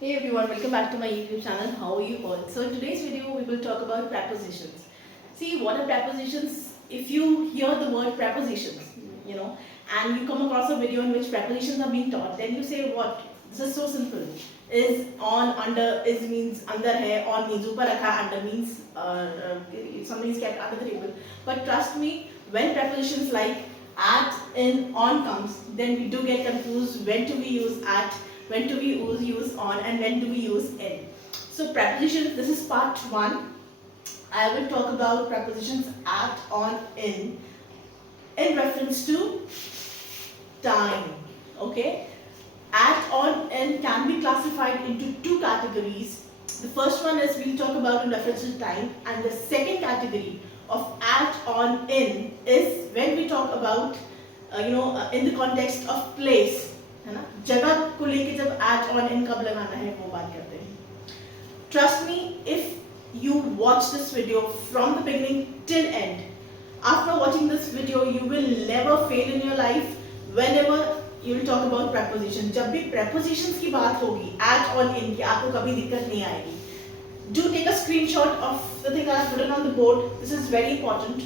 Hey everyone, welcome back to my YouTube channel. How are you all? So in today's video, we will talk about prepositions. See, what are prepositions? If you hear the word prepositions, you know, and you come across a video in which prepositions are being taught, then you say, what? This is so simple. Is, on, under, is means under hai, on means upar rakha, under means something is kept under the table. But trust me, when prepositions like at, in, on comes, then we do get confused. When do we use at? When do we use on, and when do we use in? So prepositions, this is part 1. I will talk about prepositions at, on, in reference to time. Okay? At, on, in can be classified into 2 categories. The first one is we'll talk about in reference to time, and the second category of at, on, in is when we talk about in the context of place, है ना, जगह को लेके जब at, on, in कब लगाना है वो बात करते हैं. Trust me, if you watch this video from the beginning till end, after watching this video you will never fail in your life whenever you will talk about preposition. जब भी prepositions की बात होगी at, on, in की, आपको कभी दिक्कत नहीं आएगी. Do take a screenshot of the thing I have written on the board. This is very important.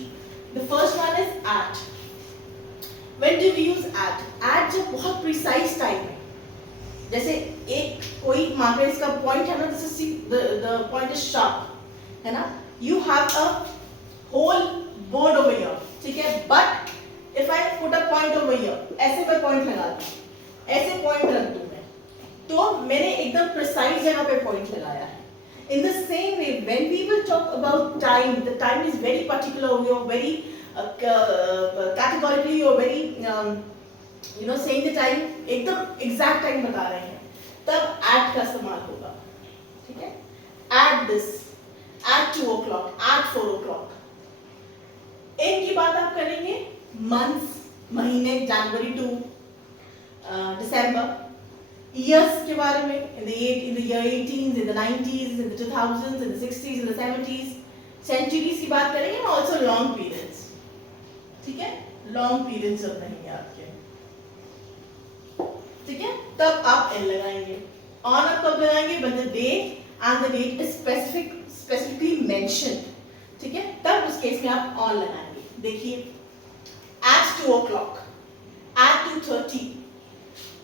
The first one is at. When do we use at? At जब बहुत precise time है, जैसे एक कोई मान लो इसका point है ना, this is the point is sharp, है ना? You have a whole board over here, ठीक है? But if I put a point over here, ऐसे मैं point लगाता हूँ, ऐसे point रख दूँ मैं, तो मैंने एकदम precise जगह पे point लगाया है. In the same way, when we will talk about time, the time is very particular. We are very categorically, you are very saying the time, एकदम exact time बता रहे हैं, तब at का इस्तेमाल होगा, ठीक है? At this, at 2 o'clock, at 4 o'clock. in की बात आप करेंगे months, महीने, January to December. Years के बारे में, in the year 18s, in the 90s, in the 2000s, in the 60s, in the 70s. Centuries की बात करेंगे, and also long periods. ठीक है? Long periods of रहेंगे आपके, ठीक है? तब आप L लगाएंगे. On आप कब लगाएंगे? When the date and the date is specifically mentioned. ठीक है? तब उस केस में आप on लगाएंगे. देखिए, at 2 o'clock, at 2:30,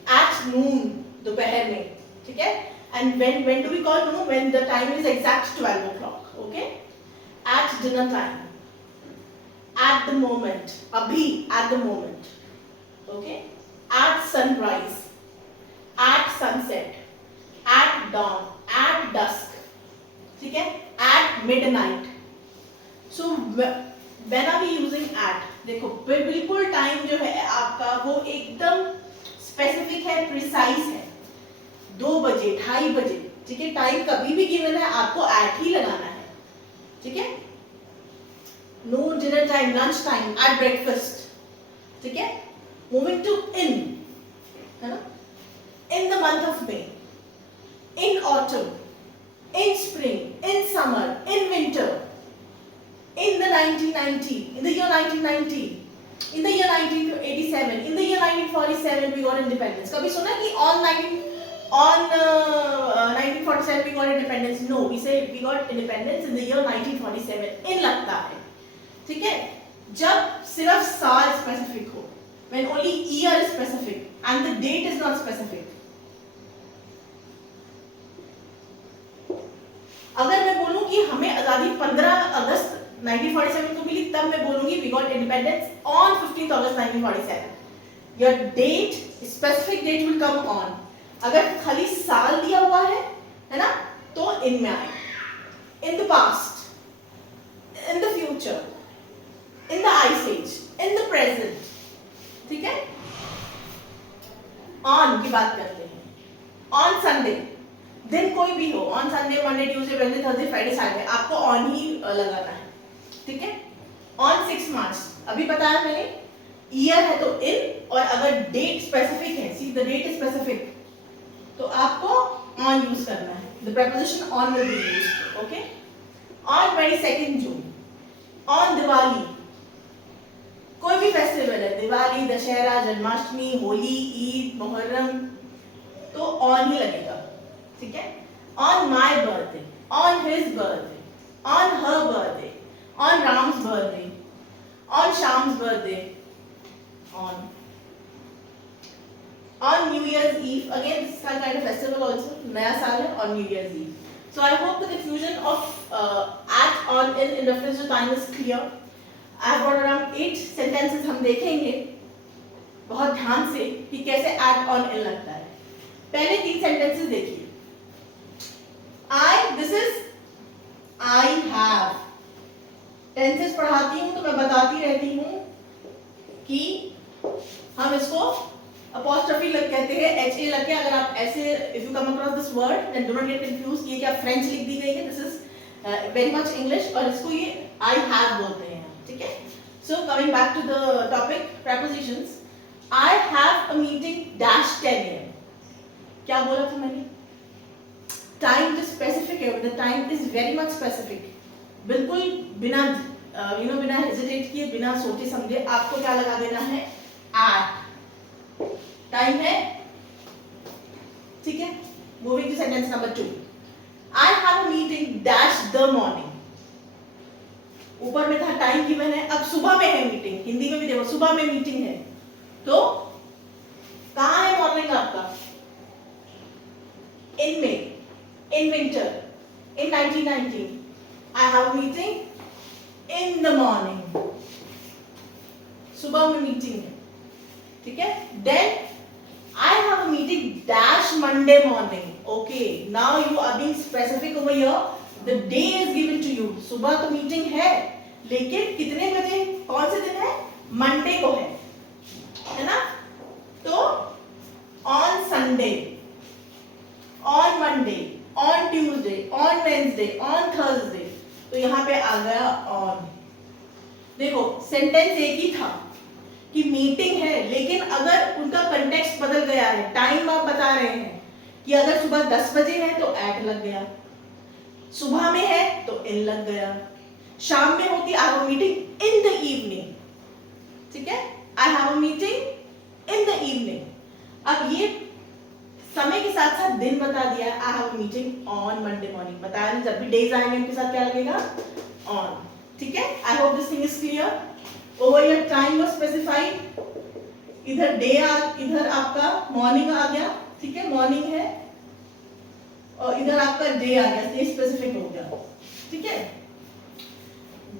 at noon, दोपहर में, ठीक है? And when do we call noon? When the time is exact 12 o'clock. Okay? At dinner time. At the moment, abhi, at the moment, okay? At sunrise, at sunset, at dawn, at dusk, ठीक है? At midnight. So when are we using at? देखो बिल्कुल time जो है आपका वो एकदम specific है, प्रिसाइज है. 2 बजे, 2:30 बजे, ठीक है? टाइम कभी भी गिवन है, आपको at ही लगाना है, ठीक है? Noon, dinner time, lunch time, at breakfast, ठीक है? Moving to in, है ना? In the month of May, in autumn, in spring, in summer, in winter, in the 1990, in the year 1990, in the year 1987, in the year 1947 we got independence. कभी सुना कि on 1947 we got independence? No, we say we got independence in the year 1947. in लगता है, ठीक है? जब सिर्फ साल स्पेसिफिक हो, when only year is specific and the date is not specific. अगर मैं बोलूं कि हमें आजादी 15 अगस्त 1947 को मिली, तब मैं बोलूंगी we got independence on 15th August 1947. Your date, specific date will come on. अगर खाली साल दिया हुआ है ना, तो in में आए. In the past, in the future, in the ice age, in the present, ठीक है? On की बात करते हैं. On Sunday, दिन कोई भी हो, on Sunday, Monday, Tuesday, Wednesday, Thursday, Friday, Saturday, आपको on ही लगाना है, ठीक है? On 6 March, अभी बताया मैंने, year है तो in, और अगर date specific है, see the date is specific, तो आपको on use करना है. The preposition on will be used, okay? On 22nd June, on Diwali, कोई भी फेस्टिवल है, दिवाली, दशहरा, जन्माष्टमी, होली, ईद, मुहर्रम, तो ऑन ही लगेगा, ठीक है, on my birthday, on his birthday, on her birthday, on Ram's birthday, on Sham's birthday, on New Year's Eve. Again, this is some kind of festival also. Naya Saal hai on New Year's Eve. So I hope the confusion of at, on, in reference to time is clear. I have got around 8 sentences हम देखेंगे बहुत ध्यान से कि कैसे at, on, in लगता है. पहले 3 sentences देखिए. this is I have. Tenses पढ़ाती हूँ तो मैं बताती रहती हूँ कि हम इसको apostrophe लग कहते हैं, ha लग के. अगर आप ऐसे if you come across this word then do not get confused. ये क्या फ्रेंच लिख दी गई है, this is very much English और इसको ये I have बोलते हैं, ठीक है. So coming back to the topic, prepositions. I have a meeting dash 10 AM. क्या बोला था मैंने? Time जो specific है, the time is very much specific. बिल्कुल बिना बिना hesitate किए, बिना सोचे समझे आपको क्या लगा देना है? At. टाइम है, ठीक है. Moving to sentence number 2. I have a meeting dash the morning. ऊपर में था टाइम गिवन है, अब सुबह में है मीटिंग. हिंदी में भी देखो सुबह में मीटिंग है, तो कहाँ है मॉर्निंग आपका? In May, in winter, in 1919. I have a meeting in the morning. सुबह में मीटिंग है, ठीक है. Then I have a meeting dash Monday morning. Okay, now you are being specific over here. The day is given to you. सुबह तो meeting है, लेकिन कितने बजे, कौन से दिन है? मंडे को है ना. तो on Sunday, on Monday, on Tuesday, on Wednesday, on Thursday. तो यहाँ पे आ गया on. देखो सेंटेंस एक ही था कि मीटिंग है, लेकिन अगर उनका कंटेक्स्ट बदल गया है, टाइम आप बता रहे हैं कि अगर सुबह 10 बजे है तो एट लग गया, सुबह में है तो इन लग गया, शाम में होती I have a meeting in the evening, ठीक है. I have a meeting in the evening. अब ये समय के साथ साथ दिन बता दिया. I have a meeting on Monday morning बताया नहीं. जब भी डेज आएंगे उनके साथ क्या लगेगा? ऑन, ठीक है. I hope this thing is clear. Over your time was specified. इधर डे इधर आपका मॉर्निंग आ गया, ठीक है, मॉर्निंग है, और इधर आपका डे आ गया, डे स्पेसिफिक हो गया, ठीक है.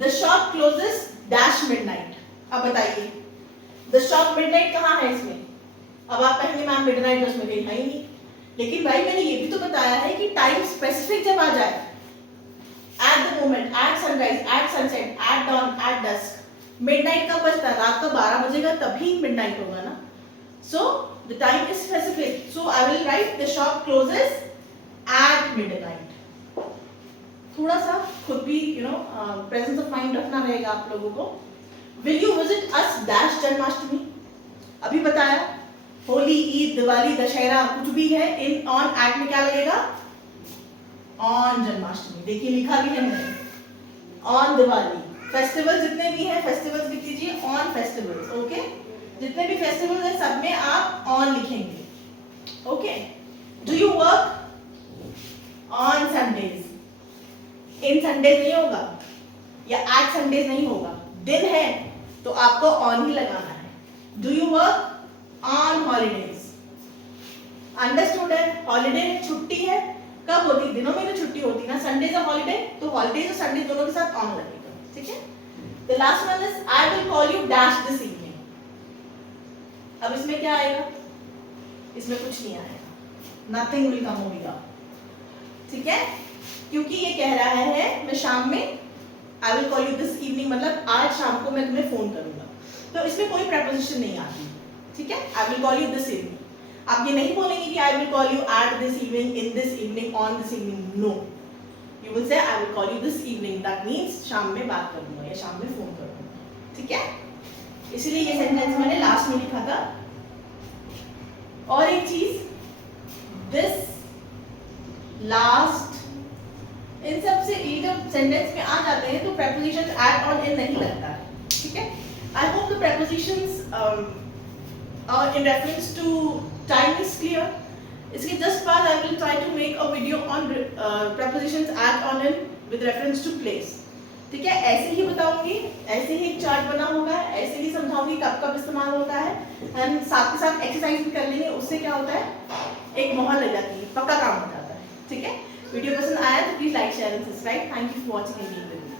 The shop closes dash midnight. अब बताइए the shop midnight कहाँ है इसमें? अब आप कहेंगे मैम midnight उसमें कहीं है ही नहीं, लेकिन भाई मैंने ये भी तो बताया है कि टाइम स्पेसिफिक जब आ जाए, at the moment, at sunrise, at sunset, at dawn, at dusk. Midnight कब बजता है? रात का 12 बजेगा तभी मिडनाइट होगा ना. So the time is specific. So I will write the shop closes at midnight. थोड़ा सा खुद भी प्रेजेंस ऑफ माइंड रखना रहेगा आप लोगों को. Will you visit us dash Janmashtami? अभी बताया होली, ईद, दिवाली, दशहरा कुछ भी है, इन ऑन एट में क्या लगेगा? ऑन जन्माष्टमी. देखिए लिखा भी है मैंने, ऑन दिवाली. फेस्टिवल जितने भी हैं फेस्टिवल्स लिख दीजिए ऑन फेस्टिवल्स. ओके, जितने भी फेस्टिवल्स हैं सब में आप ऑन लिखेंगे. Okay. Do you work on Sundays? In Sundays नहीं होगा या एट संडेज नहीं होगा. दिन है तो आपको ऑन ही लगाना है. Do you work on holidays? Understood है. हॉलीडे छुट्टी है, कब होती? दिनों में तो छुट्टी होती ना. संडे से हॉलीडे, तो हॉलीडेज और संडे दोनों के साथ ऑन लगेगा, ठीक है. The last one is I will call you dash this evening. अब इसमें क्या आएगा? इसमें कुछ नहीं आएगा. Nothing will come over here. ठीक है, क्योंकि ये कह रहा है मैं शाम में I will call you this evening, मतलब आज शाम को मैं तुम्हें फोन करूंगा, तो इसमें कोई preposition नहीं आती, ठीक है. I will call you this evening. आप ये नहीं बोलेंगे कि I will call you at this evening, in this evening, on this evening. No. You will say I will call you this evening. That means शाम में बात करूंगा या शाम में फोन करूंगा, ठीक है. इसीलिए ये सेंटेंस मैंने लास्ट में लिखा था. और एक चीज, this, last, इन सब से ये जब सेंटेंस में आ जाते हैं तो prepositions add on in नहीं लगता है, ठीक है. I hope the prepositions in reference to time is clear. इसके जस्ट बाद I will try to make a video on prepositions at on in with reference to place. ठीक है, ऐसे ही बताऊंगी, ऐसे ही एक चार्ट बना होगा, ऐसे ही समझाऊंगी कब कब इस्तेमाल होता है, एंड साथ के साथ एक्सरसाइज भी कर लेंगे। उससे क्या होता है, एक मोहर लग जाती है, पक्का काम हो जाता है। ठीक है, वीडियो पसंद आया तो please like share and subscribe. Thank you for watching and being with me.